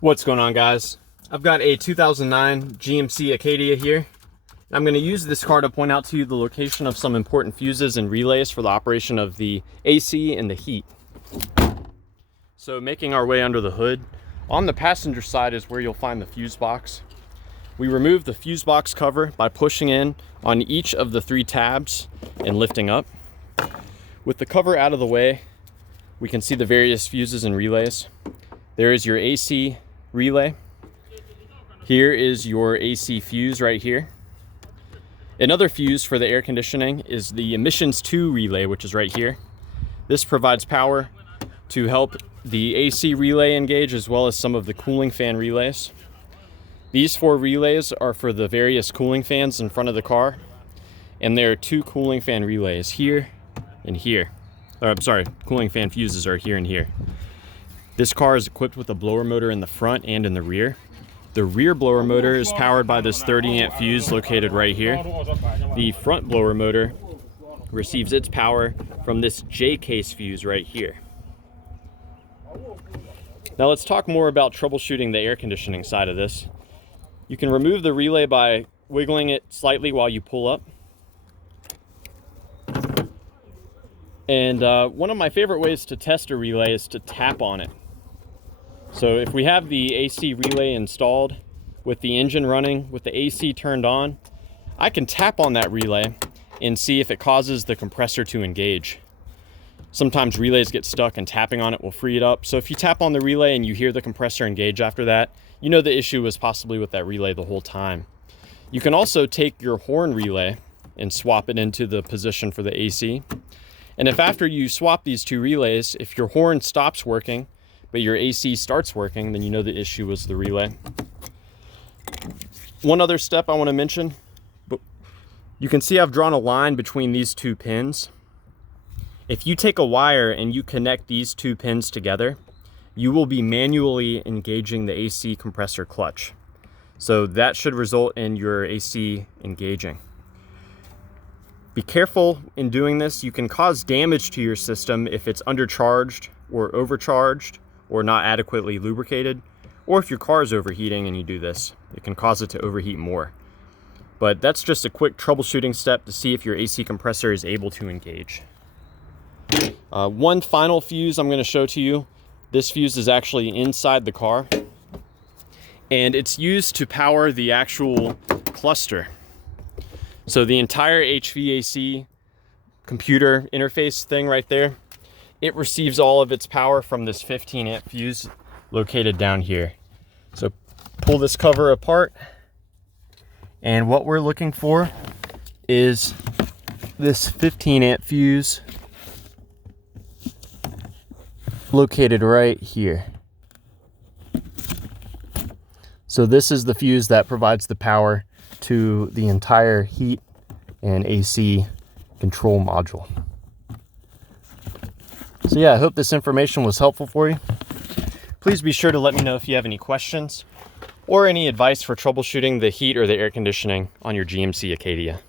What's going on, guys? I've got a 2009 GMC Acadia here. I'm going to use this car to point out to you the location of some important fuses and relays for the operation of the AC and the heat. So making our way under the hood, on the passenger side is where you'll find the fuse box. We remove the fuse box cover by pushing in on each of the 3 tabs and lifting up. With the cover out of the way, we can see the various fuses and relays. There is your AC relay. Here is your AC fuse right here. Another fuse for the air conditioning is the emissions 2 relay, which is right here. This provides power to help the AC relay engage as well as some of the cooling fan relays. These 4 relays are for the various cooling fans in front of the car, and there are 2 cooling fan relays here and here. Cooling fan fuses are here and here. This car is equipped with a blower motor in the front and in the rear. The rear blower motor is powered by this 30 amp fuse located right here. The front blower motor receives its power from this J-case fuse right here. Now let's talk more about troubleshooting the air conditioning side of this. You can remove the relay by wiggling it slightly while you pull up. And one of my favorite ways to test a relay is to tap on it. So if we have the AC relay installed with the engine running, with the AC turned on, I can tap on that relay and see if it causes the compressor to engage. Sometimes relays get stuck and tapping on it will free it up. So if you tap on the relay and you hear the compressor engage after that, you know the issue was possibly with that relay the whole time. You can also take your horn relay and swap it into the position for the AC. And if after you swap these 2 relays, if your horn stops working, but your AC starts working, then you know the issue was the relay. One other step I want to mention, you can see I've drawn a line between these 2 pins. If you take a wire and you connect these 2 pins together, you will be manually engaging the AC compressor clutch. So that should result in your AC engaging. Be careful in doing this. You can cause damage to your system if it's undercharged or overcharged or not adequately lubricated, or if your car is overheating and you do this, it can cause it to overheat more. But that's just a quick troubleshooting step to see if your AC compressor is able to engage. One final fuse I'm going to show to you. This fuse is actually inside the car, and it's used to power the actual cluster. So the entire HVAC computer interface thing right there, it receives all of its power from this 15 amp fuse located down here. So pull this cover apart, and what we're looking for is this 15 amp fuse located right here. So this is the fuse that provides the power to the entire heat and AC control module. So yeah, I hope this information was helpful for you. Please be sure to let me know if you have any questions or any advice for troubleshooting the heat or the air conditioning on your GMC Acadia.